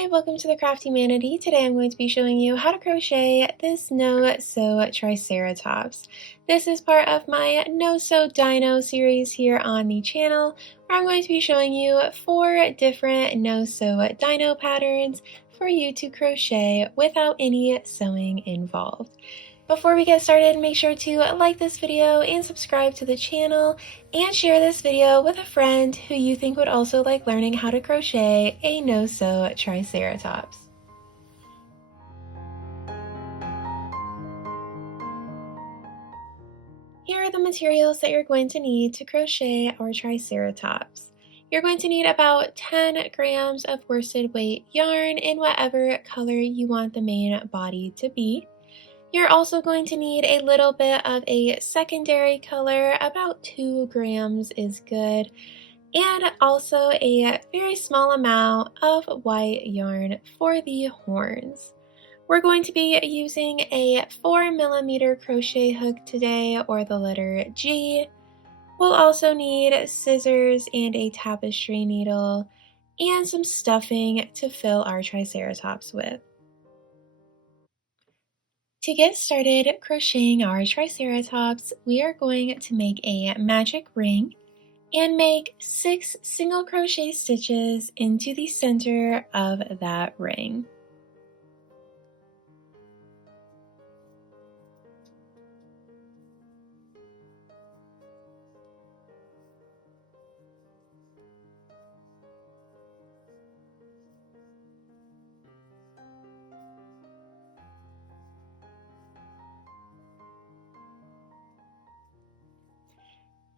Hi, welcome to the CrafteeManatee. Today I'm going to be showing you how to crochet this No-Sew Triceratops. This is part of my No-Sew Dino series here on the channel, where I'm going to be showing you 4 different No-Sew Dino patterns for you to crochet without any sewing involved. Before we get started, make sure to like this video and subscribe to the channel and share this video with a friend who you think would also like learning how to crochet a no-sew Triceratops. Here are the materials that you're going to need to crochet our Triceratops. You're going to need about 10 grams of worsted weight yarn in whatever color you want the main body to be. You're also going to need a little bit of a secondary color, about 2 grams is good, and also a very small amount of white yarn for the horns. We're going to be using a 4mm crochet hook today, or the letter G. We'll also need scissors and a tapestry needle, and some stuffing to fill our Triceratops with. To get started crocheting our Triceratops, we are going to make a magic ring and make 6 single crochet stitches into the center of that ring.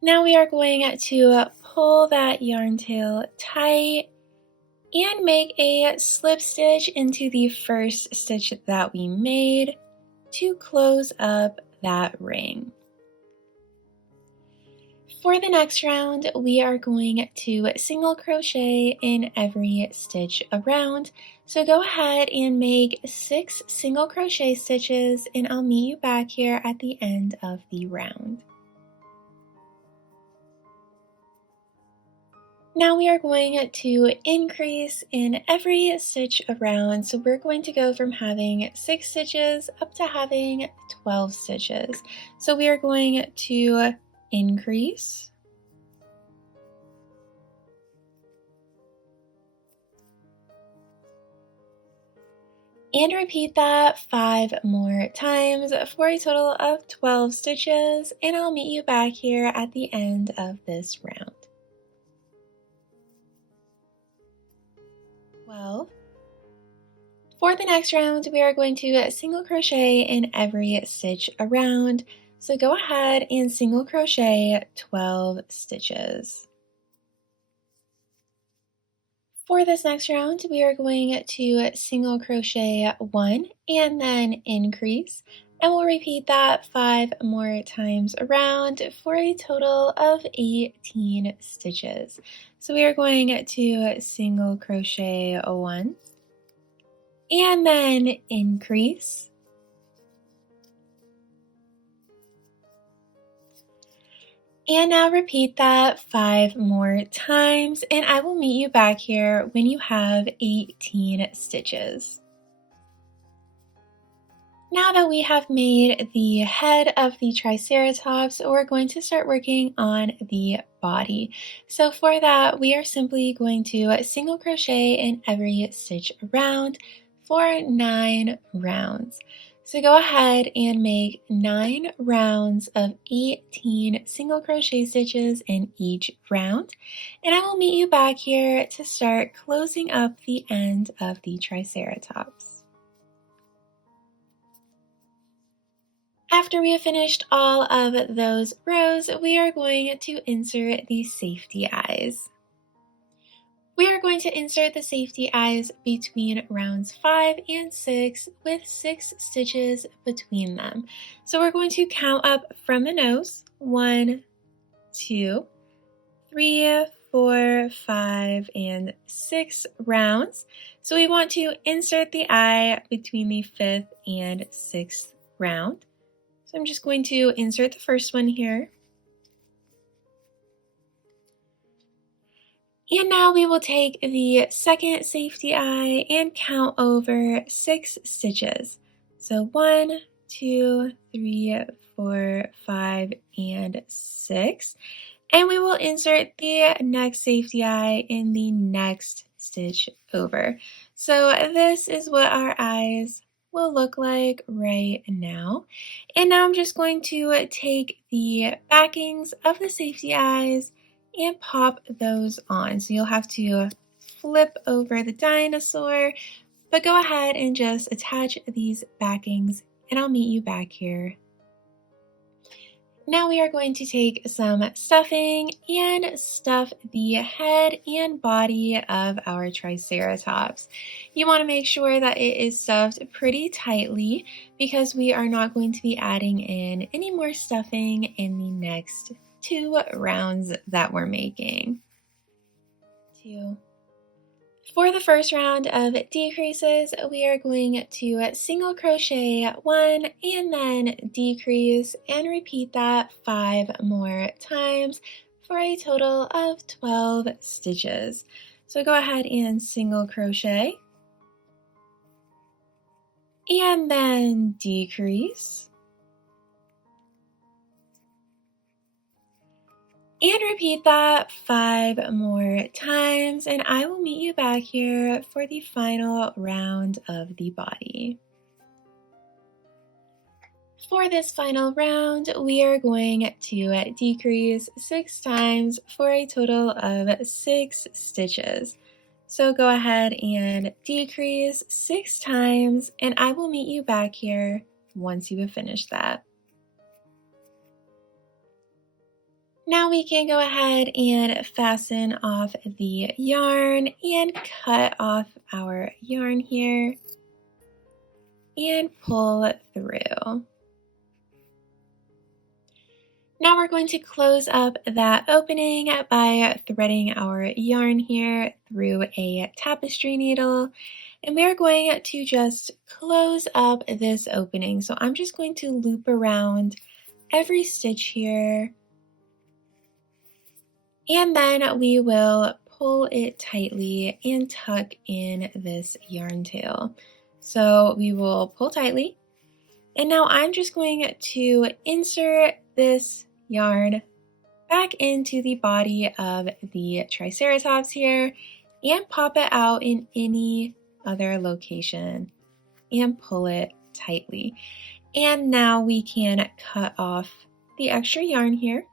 Now we are going to pull that yarn tail tight and make a slip stitch into the first stitch that we made to close up that ring. For the next round, we are going to single crochet in every stitch around. So go ahead and make 6 single crochet stitches, and I'll meet you back here at the end of the round. Now we are going to increase in every stitch around, so we're going to go from having 6 stitches up to having 12 stitches. So we are going to increase, and repeat that 5 more times for a total of 12 stitches, and I'll meet you back here at the end of this round. 12. For the next round, we are going to single crochet in every stitch around. So go ahead and single crochet 12 stitches. For this next round, we are going to single crochet 1 and then increase, and we'll repeat that 5 more times around for a total of 18 stitches. So we are going to single crochet 1 and then increase, and now repeat that 5 more times, and I will meet you back here when you have 18 stitches. Now that we have made the head of the Triceratops, we're going to start working on the body. So for that, we are simply going to single crochet in every stitch around for 9 rounds. So go ahead and make 9 rounds of 18 single crochet stitches in each round, and I will meet you back here to start closing up the end of the Triceratops. After we have finished all of those rows, we are going to insert the safety eyes. We are going to insert the safety eyes between rounds 5 and 6 with 6 stitches between them. So we're going to count up from the nose, 1, 2, 3, 4, 5, and 6 rounds. So we want to insert the eye between the 5th and 6th round. So I'm just going to insert the first one here. And now we will take the second safety eye and count over 6 stitches. So 1, 2, 3, 4, 5, and 6. And we will insert the next safety eye in the next stitch over. So this is what our eyes will look like right now. And now I'm just going to take the backings of the safety eyes and pop those on. So you'll have to flip over the dinosaur, but go ahead and just attach these backings and I'll meet you back here. Now we are going to take some stuffing and stuff the head and body of our Triceratops. You want to make sure that it is stuffed pretty tightly because we are not going to be adding in any more stuffing in the next 2 rounds that we're making. 2. For the first round of decreases, we are going to single crochet 1 and then decrease and repeat that 5 more times for a total of 12 stitches. So go ahead and single crochet and then decrease. And repeat that 5 more times, and I will meet you back here for the final round of the body. For this final round, we are going to decrease 6 times for a total of 6 stitches. So go ahead and decrease 6 times, and I will meet you back here once you have finished that. Now we can go ahead and fasten off the yarn and cut off our yarn here and pull through. Now we're going to close up that opening by threading our yarn here through a tapestry needle. And we're going to just close up this opening. So I'm just going to loop around every stitch here. And then we will pull it tightly and tuck in this yarn tail. So we will pull tightly. And now I'm just going to insert this yarn back into the body of the Triceratops here and pop it out in any other location and pull it tightly. And now we can cut off the extra yarn here.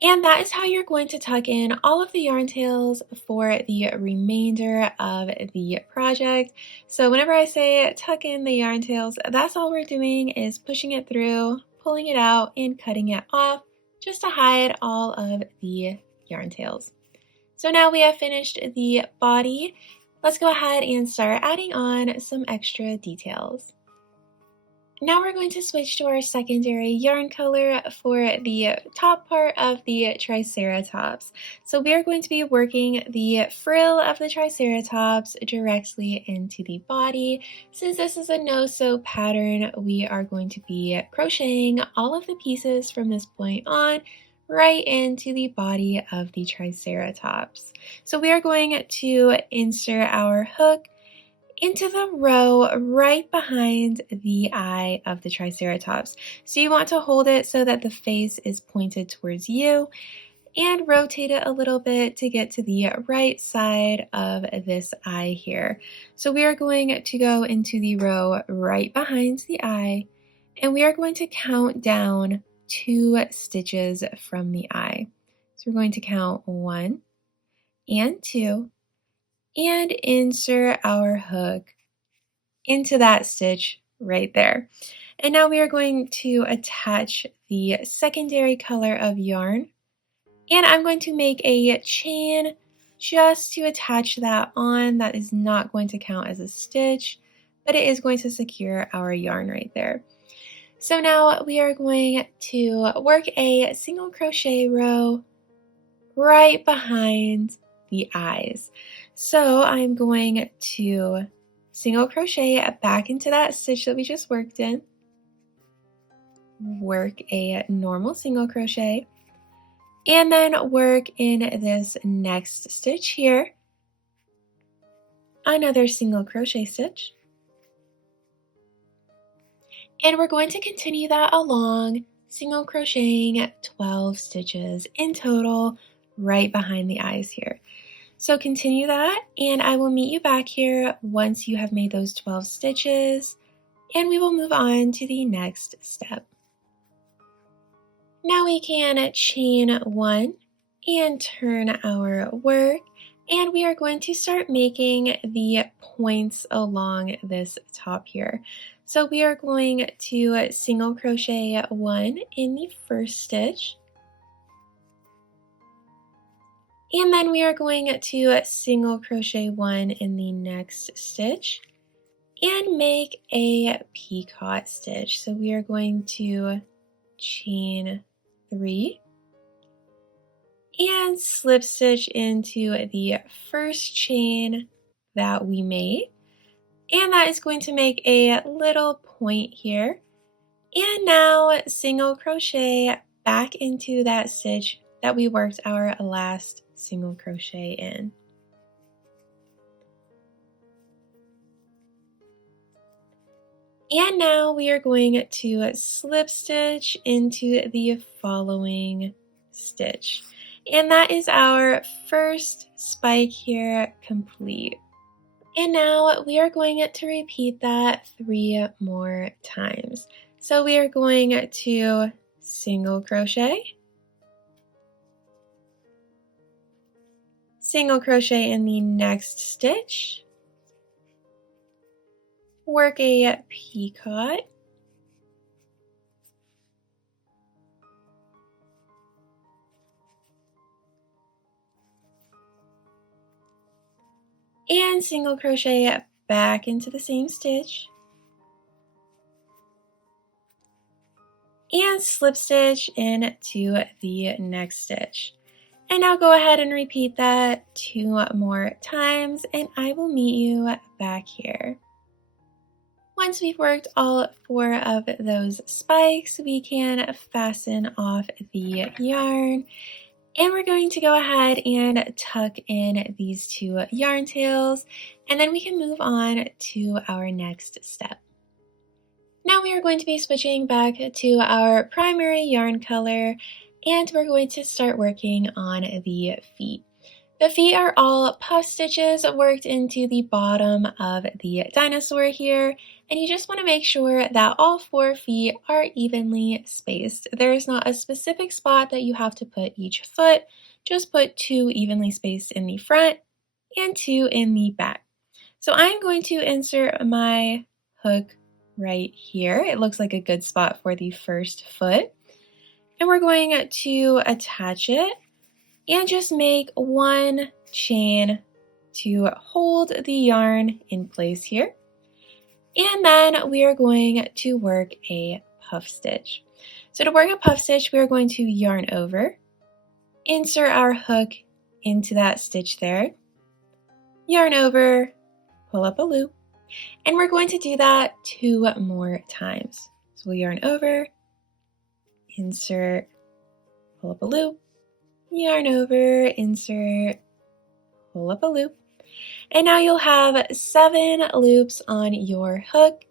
And that is how you're going to tuck in all of the yarn tails for the remainder of the project. So whenever I say tuck in the yarn tails, that's all we're doing is pushing it through, pulling it out, and cutting it off just to hide all of the yarn tails. So now we have finished the body. Let's go ahead and start adding on some extra details. Now we're going to switch to our secondary yarn color for the top part of the Triceratops. So we are going to be working the frill of the Triceratops directly into the body. Since this is a no-sew pattern, we are going to be crocheting all of the pieces from this point on right into the body of the Triceratops. So we are going to insert our hook into the row right behind the eye of the Triceratops. So you want to hold it so that the face is pointed towards you and rotate it a little bit to get to the right side of this eye here. So we are going to go into the row right behind the eye and we are going to count down 2 stitches from the eye. So we're going to count 1 and 2. And insert our hook into that stitch right there. And now we are going to attach the secondary color of yarn. And I'm going to make a chain just to attach that on. That is not going to count as a stitch, but it is going to secure our yarn right there. So now we are going to work a single crochet row right behind the eyes. So I'm going to single crochet back into that stitch that we just worked in, work a normal single crochet, And then work in this next stitch here, another single crochet stitch. And we're going to continue that along, single crocheting 12 stitches in total right behind the eyes here. So continue that, and I will meet you back here once you have made those 12 stitches, and we will move on to the next step. Now we can chain 1 and turn our work, and we are going to start making the points along this top here. So we are going to single crochet 1 in the first stitch, and then we are going to single crochet 1 in the next stitch and make a picot stitch. So we are going to chain 3 and slip stitch into the first chain that we made, and that is going to make a little point here. And now single crochet back into that stitch that we worked our last single crochet in. And now we are going to slip stitch into the following stitch. And that is our first spike here complete. And now we are going to repeat that 3 more times. So we are going to single crochet, single crochet in the next stitch, work a picot, and single crochet back into the same stitch, and slip stitch into the next stitch. And now go ahead and repeat that 2 more times, and I will meet you back here. Once we've worked all 4 of those spikes, we can fasten off the yarn, and we're going to go ahead and tuck in these 2 yarn tails, and then we can move on to our next step. Now we are going to be switching back to our primary yarn color, and we're going to start working on the feet. The feet are all puff stitches worked into the bottom of the dinosaur here, and you just want to make sure that all 4 feet are evenly spaced. There is not a specific spot that you have to put each foot, just put 2 evenly spaced in the front and 2 in the back. So I'm going to insert my hook right here. It looks like a good spot for the first foot. And we're going to attach it and just make 1 chain to hold the yarn in place here. And then we are going to work a puff stitch. So to work a puff stitch, we are going to yarn over, insert our hook into that stitch there, yarn over, pull up a loop, and we're going to do that 2 more times. So we'll yarn over, insert, pull up a loop, yarn over, insert, pull up a loop. And now you'll have 7 loops on your hook,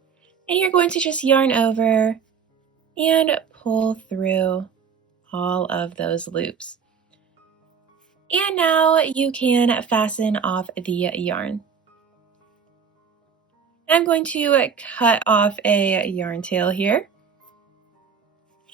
and you're going to just yarn over and pull through all of those loops. And now you can fasten off the yarn. I'm going to cut off a yarn tail here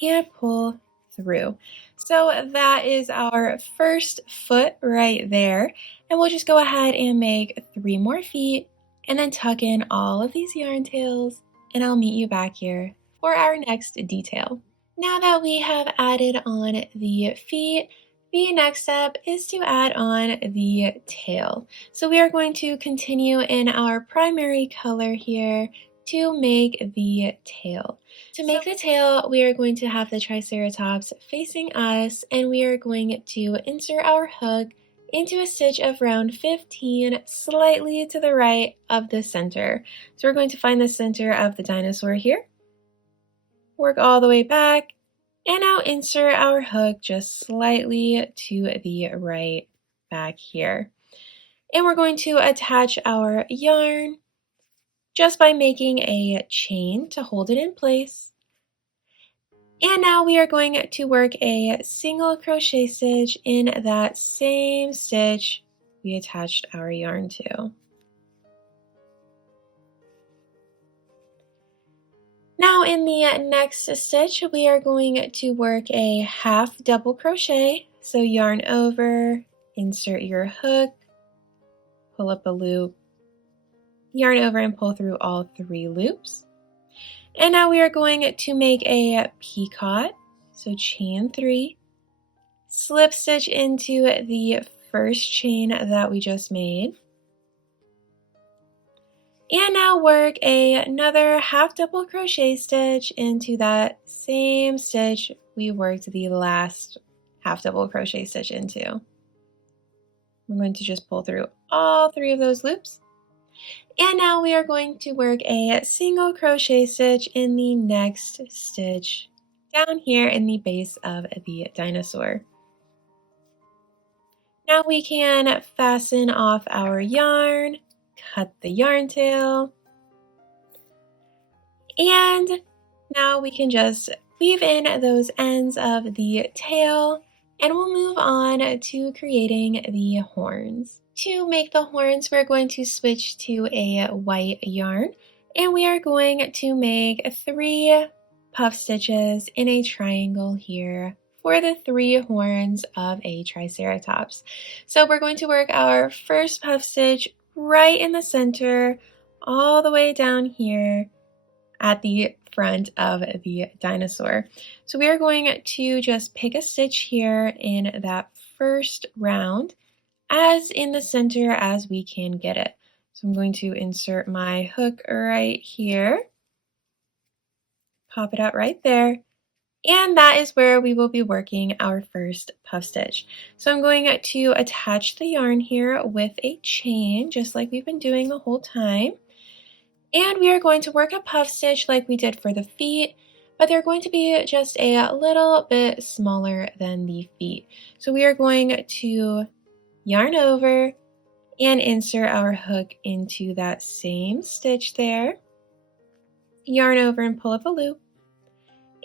and pull through. So that is our first foot right there, and we'll just go ahead and make 3 more feet and then tuck in all of these yarn tails, and I'll meet you back here for our next detail. Now that we have added on the feet, the next step is to add on the tail. So we are going to continue in our primary color here to make the tail. To make the tail, we are going to have the Triceratops facing us, and we are going to insert our hook into a stitch of round 15 slightly to the right of the center. So we're going to find the center of the dinosaur here, work all the way back, And now insert our hook just slightly to the right back here. And we're going to attach our yarn just by making a chain to hold it in place. And now we are going to work a single crochet stitch in that same stitch we attached our yarn to. Now in the next stitch, we are going to work a half double crochet. So yarn over, insert your hook, pull up a loop, yarn over and pull through all 3 loops. And now we are going to make a peacock. So chain 3, slip stitch into the first chain that we just made. And now work another half double crochet stitch into that same stitch we worked the last half double crochet stitch into. I'm going to just pull through all 3 of those loops. And now we are going to work a single crochet stitch in the next stitch down here in the base of the dinosaur. Now we can fasten off our yarn, cut the yarn tail, and now we can just weave in those ends of the tail, and we'll move on to creating the horns. To make the horns, we're going to switch to a white yarn, and we are going to make 3 puff stitches in a triangle here for the 3 horns of a Triceratops. So we're going to work our first puff stitch right in the center, all the way down here at the front of the dinosaur. So we are going to just pick a stitch here in that first round, as in the center as we can get it. So I'm going to insert my hook right here, pop it out right there, and that is where we will be working our first puff stitch. So I'm going to attach the yarn here with a chain, just like we've been doing the whole time. And we are going to work a puff stitch like we did for the feet, but they're going to be just a little bit smaller than the feet. So we are going to yarn over and insert our hook into that same stitch there, yarn over and pull up a loop.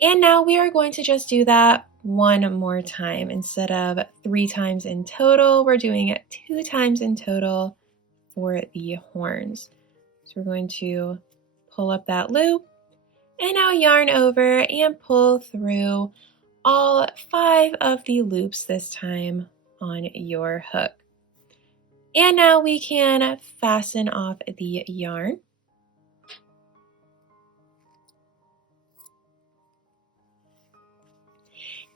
And now we are going to just do that one more time. Instead of 3 times in total, we're doing it 2 times in total for the horns. So we're going to pull up that loop and now yarn over and pull through all 5 of the loops this time on your hook. And now we can fasten off the yarn.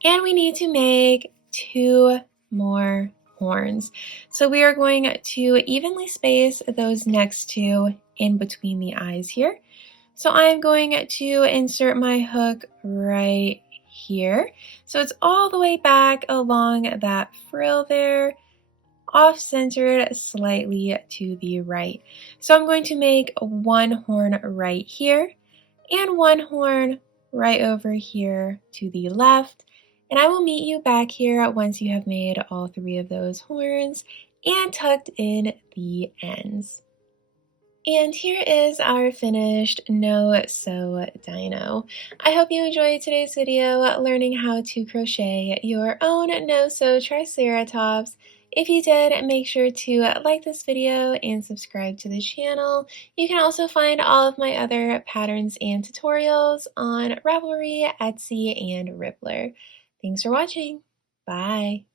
And we need to make 2 more horns. So we are going to evenly space those next 2 in between the eyes here. So I'm going to insert my hook right here. So it's all the way back along that frill there, off-centered slightly to the right. So I'm going to make 1 horn right here and 1 horn right over here to the left. And I will meet you back here once you have made all 3 of those horns and tucked in the ends. And here is our finished no-sew dino. I hope you enjoyed today's video learning how to crochet your own no-sew Triceratops. If you did, make sure to like this video and subscribe to the channel. You can also find all of my other patterns and tutorials on Ravelry, Etsy, and Rippler. Thanks for watching. Bye.